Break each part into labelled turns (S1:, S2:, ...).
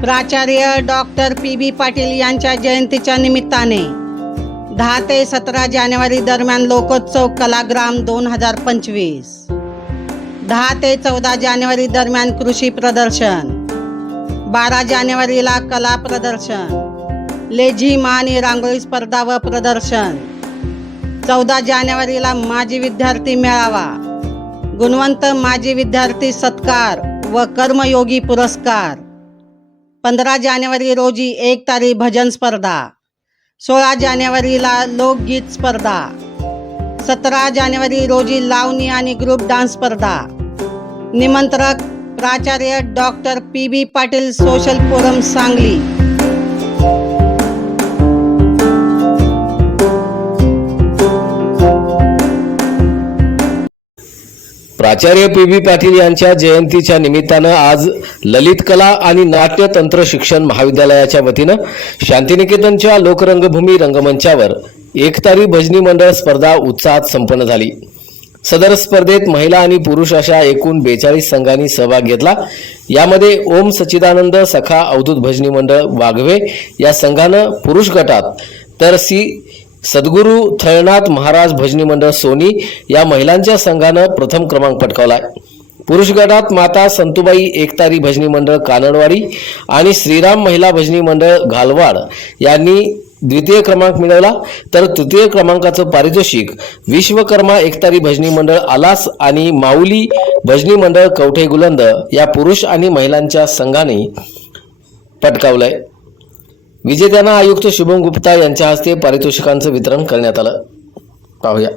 S1: प्राचार्य doctor P B Patil यांच्या जयंतीच्या निमित्ताने दहा ते सतरा जानेवारी दरम्यान लोकोत्सव कलाग्राम दोन हजार पंचवीस. दहा ते चौदा जानेवारी दरम्यान कृषी प्रदर्शन. बारा जानेवारीला कला प्रदर्शन. लेझी आणि रांगोळी स्पर्धा व प्रदर्शन. चौदा जानेवारीला माजी विद्यार्थी मेळावा. गुणवंत माजी विद्यार्थी सत्कार व कर्मयोगी पुरस्कार. पंधरा जानेवारी रोजी एक तारी भजन स्पर्धा. सोळा जानेवारीला लोकगीत स्पर्धा. सतरा जानेवारी रोजी लावणी आणि ग्रुप डान्स स्पर्धा. निमंत्रक प्राचार्य doctor P B Patil social forum Sangli.
S2: आचार्य पी बी पाटील यांच्या जयंतीच्या निमित्तानं आज ललित कला आणि नाट्य तंत्र शिक्षण महाविद्यालयाच्या वतीनं शांतिनिकेतनच्या लोकरंगभूमी रंगमंचावर एकतारी भजनी मंडळ स्पर्धा उत्साहात संपन्न झाली. सदर स्पर्धेत महिला आणि पुरुष अशा एकूण बेचाळीस संघांनी सहभाग घेतला. यामध्ये ओम सच्चिदानंद सखा अवधूत भजनी मंडळ वाघवे या संघानं पुरुष गटात तर सी सद्गुरू थळनाथ महाराज भजनी मंडळ सोनी या महिलांच्या संघानं प्रथम क्रमांक पटकावलाय पुरुष गटात माता संतुबाई एकतारी भजनी मंडळ कानडवाडी आणि श्रीराम महिला भजनी मंडळ घालवाड यांनी द्वितीय क्रमांक मिळवला. तर तृतीय क्रमांकाचं पारितोषिक विश्वकर्मा एकतारी भजनी मंडळ आलास आणि माऊली भजनी मंडळ कवठे गुलंद या पुरुष आणि महिलांच्या संघाने पटकावलंय. विजेत्यांना आयुक्त शुभम गुप्ता यांच्या हस्ते पारितोषिकांचं वितरण करण्यात आलं. पाहूया.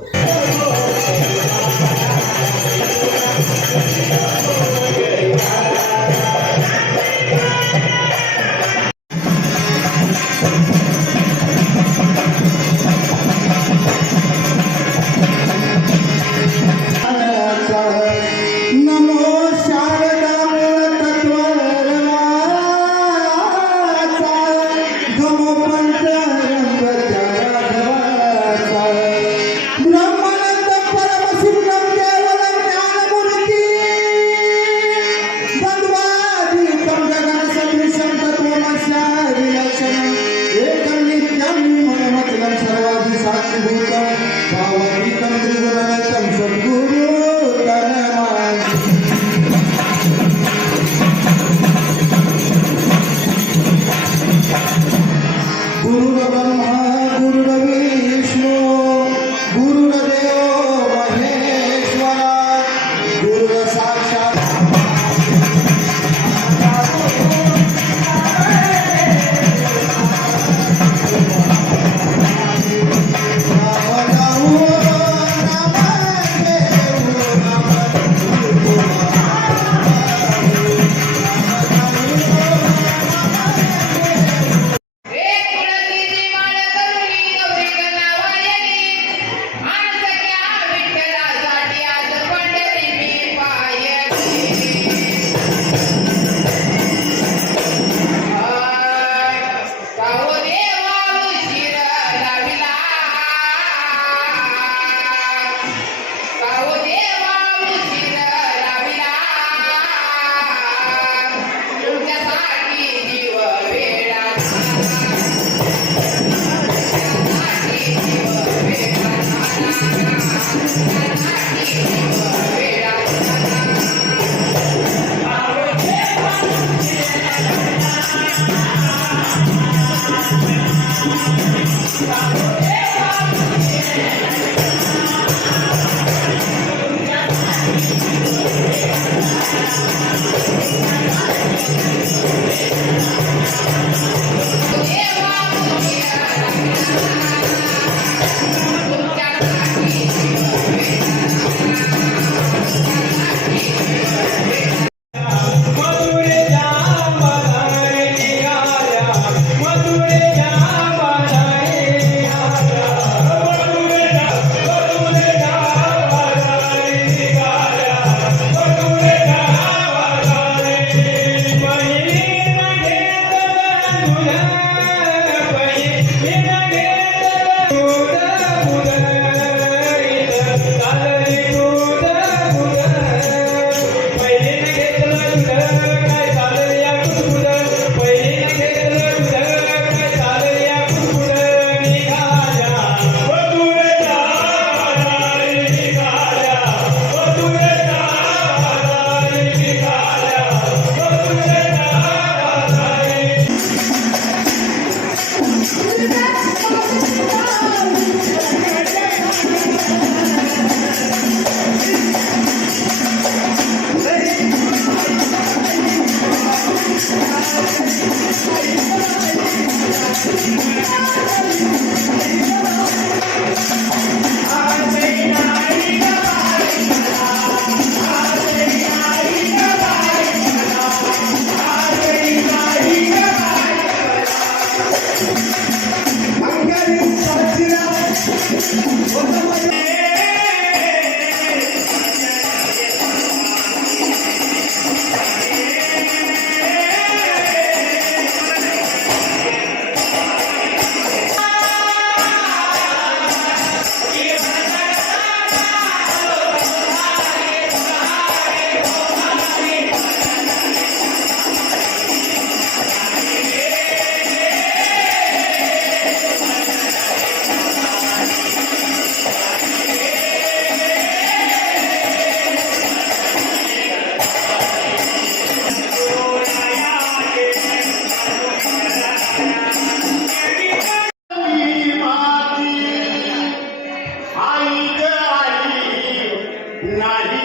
S2: Thank you. Thank you. not